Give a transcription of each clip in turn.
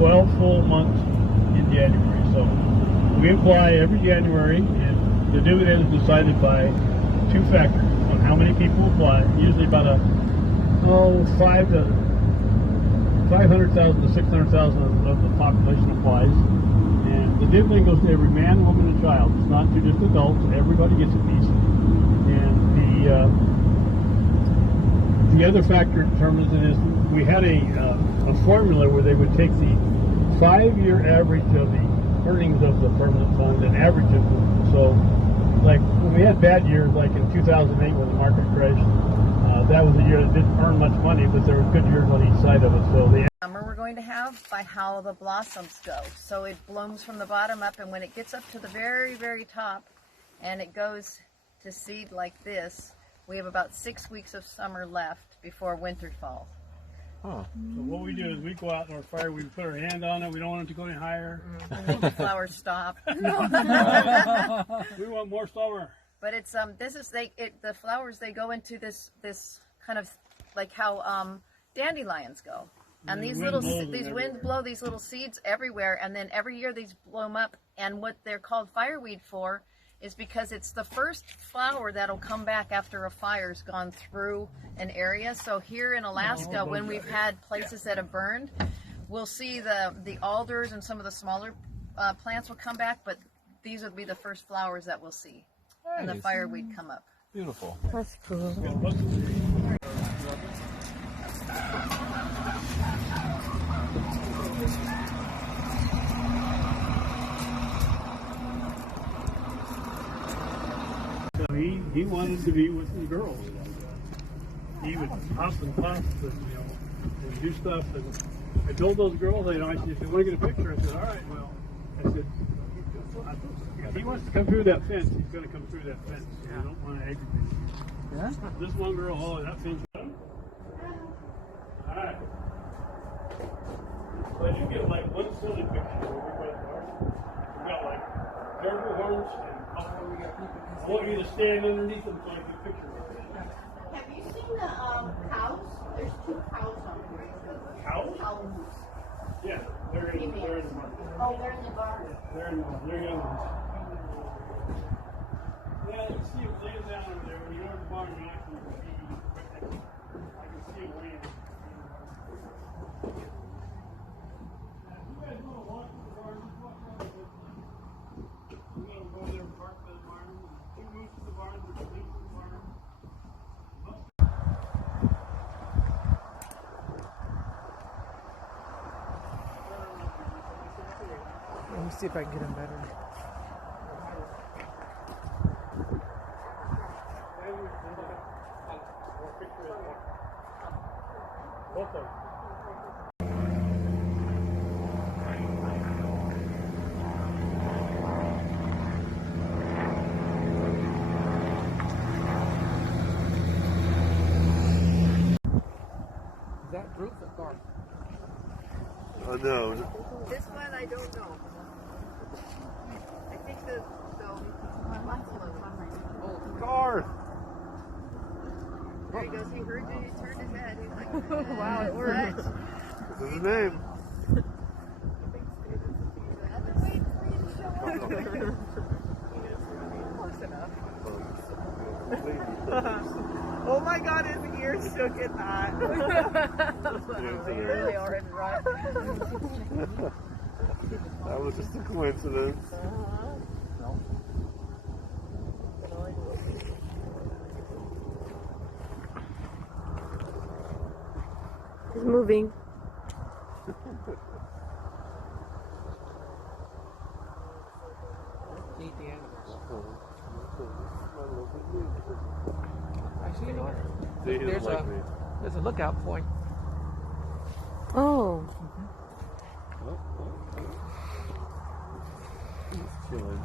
12 full months in January. So we apply every January, and the dividend is decided by two factors on how many people apply. Usually about 500,000 to 600,000 of the population applies. And the dividend goes to every man, woman, and child. It's not to just adults. Everybody gets a piece. And the other factor determines it is we had a formula where they would take the 5-year average of the earnings of the permanent fund and average it. So, like when we had bad years, like in 2008 when the market crashed, that was a year that didn't earn much money, but there were good years on each side of it. So the summer we're going to have by how the blossoms go. So it blooms from the bottom up, and when it gets up to the very, very top and it goes to seed like this, we have about 6 weeks of summer left before winter falls. Huh. So what we do is we go out in our fire, we put our hand on it, we don't want it to go any higher. And the flowers stop. We want more summer. But it's the flowers, they go into this kind of like how dandelions go. And these winds blow these little seeds everywhere, and then every year these bloom up. And what they're called fireweed for is because it's the first flower that'll come back after a fire's gone through an area. So here in Alaska, when we've had places that have burned, we'll see the alders and some of the smaller plants will come back, but these would be the first flowers that we'll see. Nice. And the fireweed come up. Beautiful. That's cool. So he wanted to be with the girls. He would hop and puff and do stuff. And I told those girls, I said, if you want to get a picture, I said, all right, well, I said, if he wants to come through that fence, he's going to come through that fence. So you don't want to aggravate him. Yeah? This one girl, that fence. All right. So you get like one silly picture over by the bar. We got like caribou horns and I want you to stand underneath them so I can picture it. Have you seen the cows? There's 2 cows on here. Cows? Cows. Yeah, they're in the barn. Oh, they're in the barn. They're young ones. Yeah, you can see them laying down over there. When you go to the barn, you actually can see right next to them. I can see them laying. You guys want to walk to the barn? Just walk around a bit. We're going to go there and park by the barn. 2 moves to the barn, there's a leaf to the barn. Let me see if I can get him better. Both of them. Is that fruit or bark? No. This one I don't know. I think the Garth! there he goes. He heard you. He turned his head. He's like, Wow, it worked. This is his name. Close enough. Oh my God, his ears shook at that. Really are in rut. That was just a coincidence. He's moving. Eat the animals. Actually, you know what? See, he doesn't like me. There's a lookout point. Oh. He's chilling.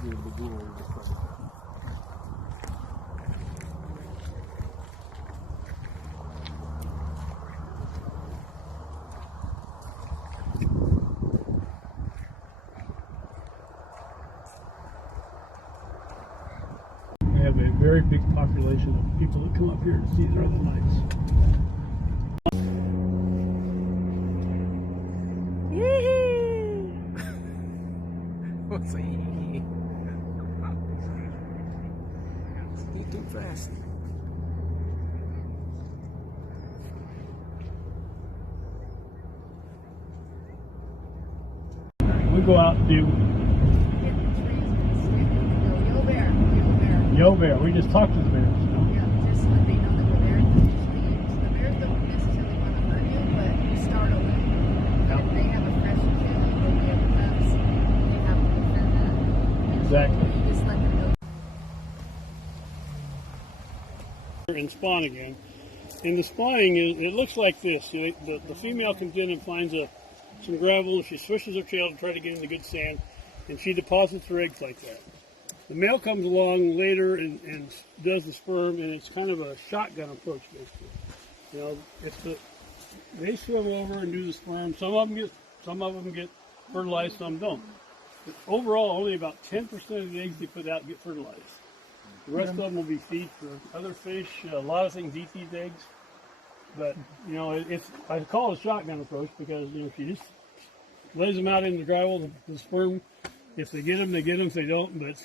Being the ghoul or something. We have a very big population of people that come up here to see the Northern Lights. Eat too fast. We go out and do Yo bear, yo bear. yo bear. We just talked to the bears. You know? Yeah, just let they know that the bears don't usually, the bears don't necessarily want to hurt you, but you startle them. Yep. If they have a fresh kill, or they have cubs, you have to defend that. And Exactly. So you just let them know. And spawn again. And the spawning, it looks like this. The female comes in and finds some gravel, and she swishes her tail to try to get in the good sand, and she deposits her eggs like that. The male comes along later and does the sperm, and it's kind of a shotgun approach, basically. You know, they swim over and do the sperm. Some of them get fertilized, some don't. But overall, only about 10% of the eggs they put out get fertilized. The rest of them will be feed for other fish. A lot of things eat these eggs. But, you know, I call it a shotgun approach because, you know, she just lays them out in the gravel, the sperm. If they get them, they get them. If they don't, but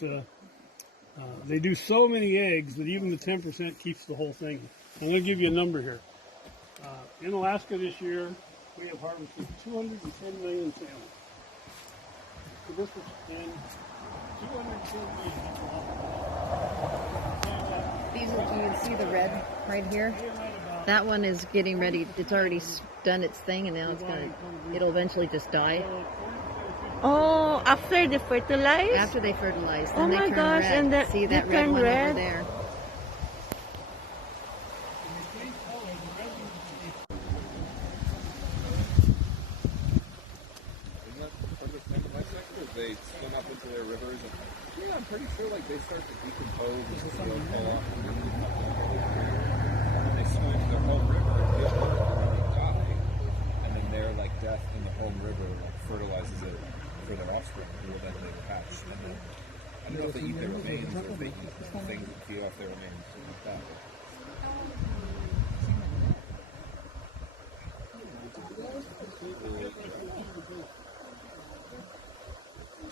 they do so many eggs that even the 10% keeps the whole thing. I'm going to give you a number here. In Alaska this year, we have harvested 210 million salmon. So this is in 210 million. These are, you can see the red right here. That one is getting ready. It's already done its thing, and now it'll eventually just die. Oh, after they fertilize? After they fertilize, Oh then they my turn gosh, red. and See they that red turn one red? over there? Isn't that part of the thing in my sector? They swim up into their rivers and yeah, I'm pretty sure like they start to decompose and seal fall off and they swim into their home river and get hurt and they die. And then their like death in the home river like fertilizes it for their offspring who will then like hatch. And then I don't know if they eat their remains or if they eat things that feed off their remains, something like that.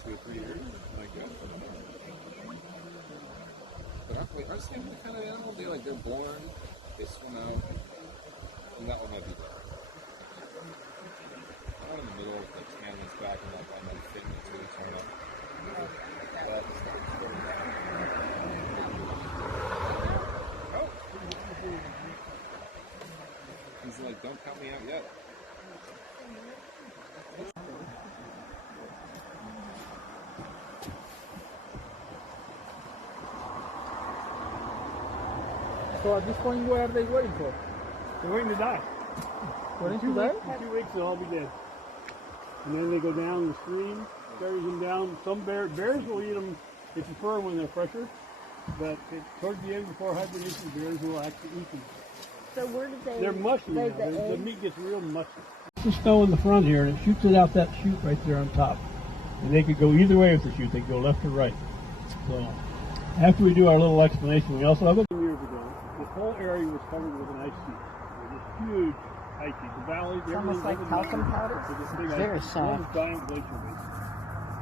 2 or 3 years, like but are salmon the kind of animal they're born, they swim out, and that one might be there. I'm in the middle of like Tanlin's back and like I'm like fitting it to a turn up. He's like, don't count me out yet. So at this point, what are they waiting for? They're waiting to die. Waiting In 2 to die? weeks, in 2 weeks, they'll all be dead. And then they go down the stream, carries them down. Some bears will eat them. They prefer when they're fresher, but towards the end, before hibernation, bears will actually eat them. So where did they They're mushy now. lay the The eggs? meat gets real mushy. The snow in the front here, and it shoots it out that chute right there on top. And they could go either way with the chute. They could go left or right. So after we do our little explanation, we also have a years ago, this whole area was covered with an ice sheet. It was huge ice sheet. The valley, It's almost like talcum powder. It's very soft. Giant glacier base.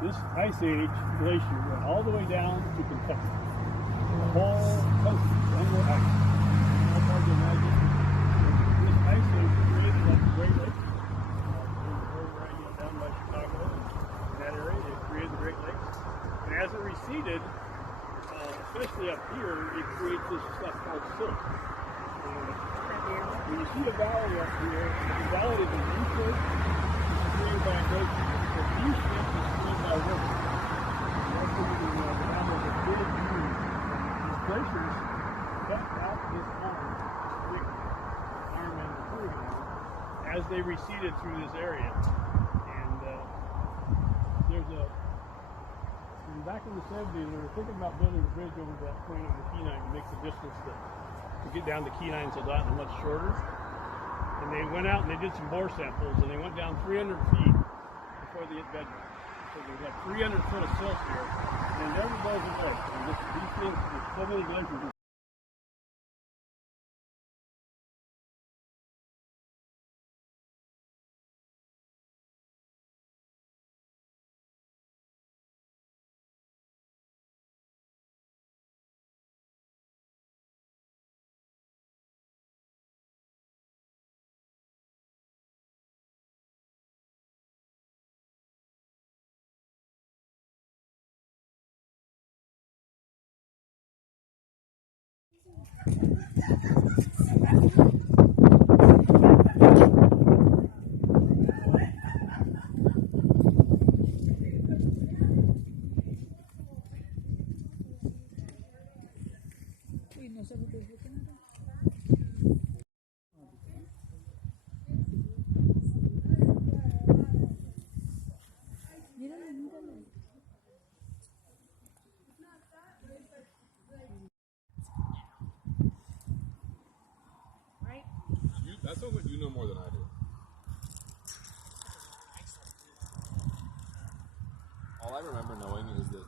This ice age glacier went all the way down to Kentucky. The whole coast is under ice. It's hard to imagine. This ice age created like the Great Lakes. Down by Chicago, in that area, it created the Great Lakes. And as it receded, especially up here, it creates this stuff called silt. When you see a valley up here, the valley is a U-shape, it's created by a glacier. The U-shape is created by a river. That's when the valley is a big U. These glaciers kept out this arm and the Hurricane arm as they receded through this area. And back in the 70s, they were thinking about building a bridge over that point of the Kenai to make the distance to get down to Kenai and Soldotna much shorter. And they went out and they did some bore samples, and they went down 300 feet before they hit bedrock. So there's like 300 foot of silt here, and it never goes away. And these things, there's so many glaciers. That sounds like you know more than I do. All I remember knowing is that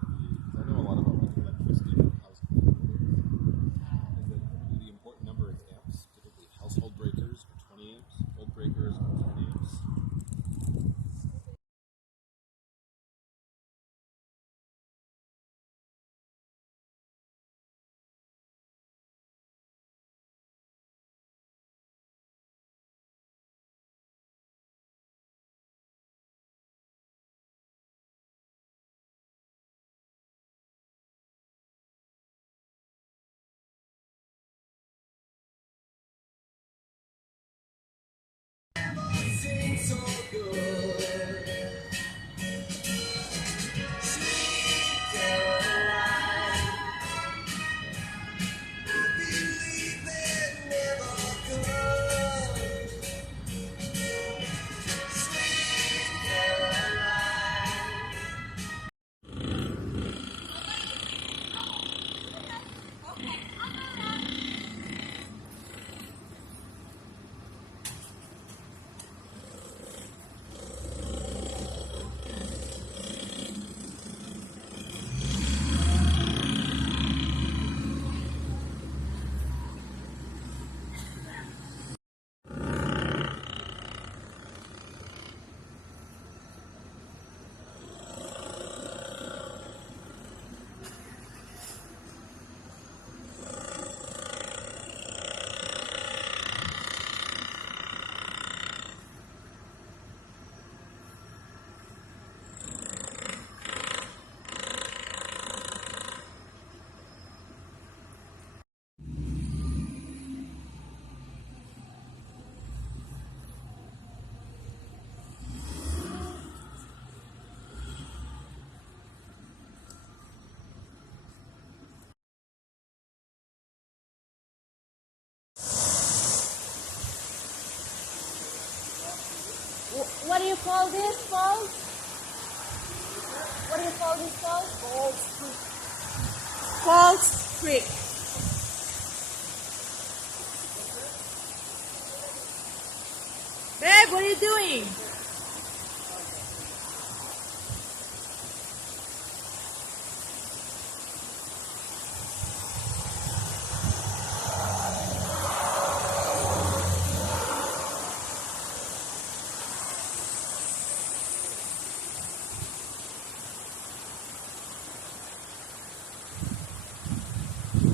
I know a lot about electricity and house is that the important number of amps, typically household breakers are 20 amps, old breakers are 10 amps. What do you call this falls? What do you call this falls? Falls Creek. Babe, what are you doing?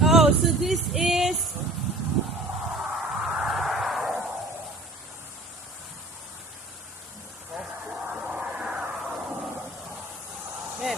Oh, so this is babe.